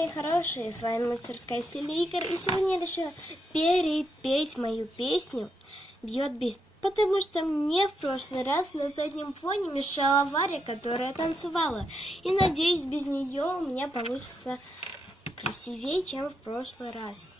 мои хорошие, с вами мастерская Селигер, и сегодня я решила перепеть мою песню «Бьет бит», потому что мне в прошлый раз на заднем фоне мешала Варя, которая танцевала, и надеюсь, без нее у меня получится красивее, чем в прошлый раз.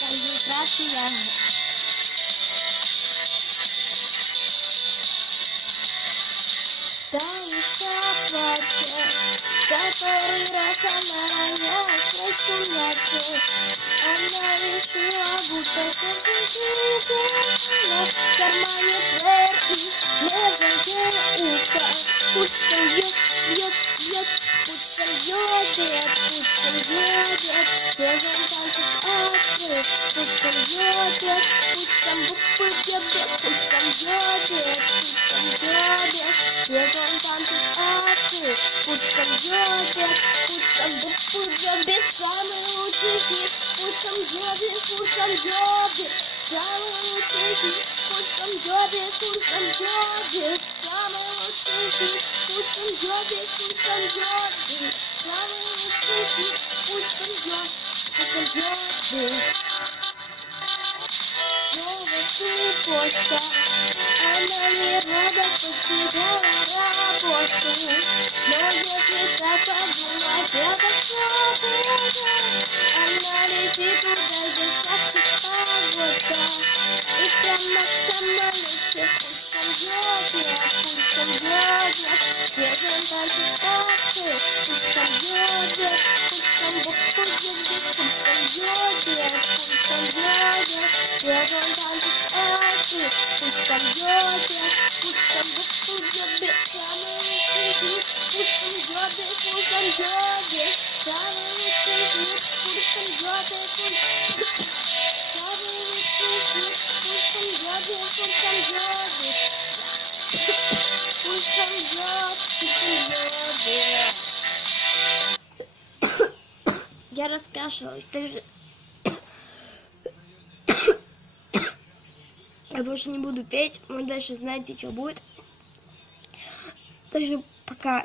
Концентрация. Танца платье, который раз она роняет, просто мягкий. Она решила, будто в кармане плеер и левое ухо. Пусть бьет, бьет, бьет, пусть бьет, пусть бьет, сезон танцев открыт. Пусть бьет, пусть буквы бьет, пусть бьет, пусть бьет, сезон танцев открыт. Пусть бьет, пусть буквы бьет, самый лучший хит. Пусть бьет, самый лучший хит. Пусть бьет, самый лучший хит. Пусть бьет, самый лучший хит. Пусть бьет. Снова суббота, она не рада, потеряла работу. Но если так подумать, это свобода. Она летит туда, где шапки погода. И прямо в самолете пусть бьет, сезон танцев открыт. Пусть бьет, пусть буквы бьет, пусть бьет, сезон танцев открыт. Пусть бьет, пусть буквы бьет, самый лучший хит. Пусть бьет, самый лучший хит. Пусть бьет, Я раскашлялась, также я больше не буду петь, вы дальше знаете, что будет. Также пока.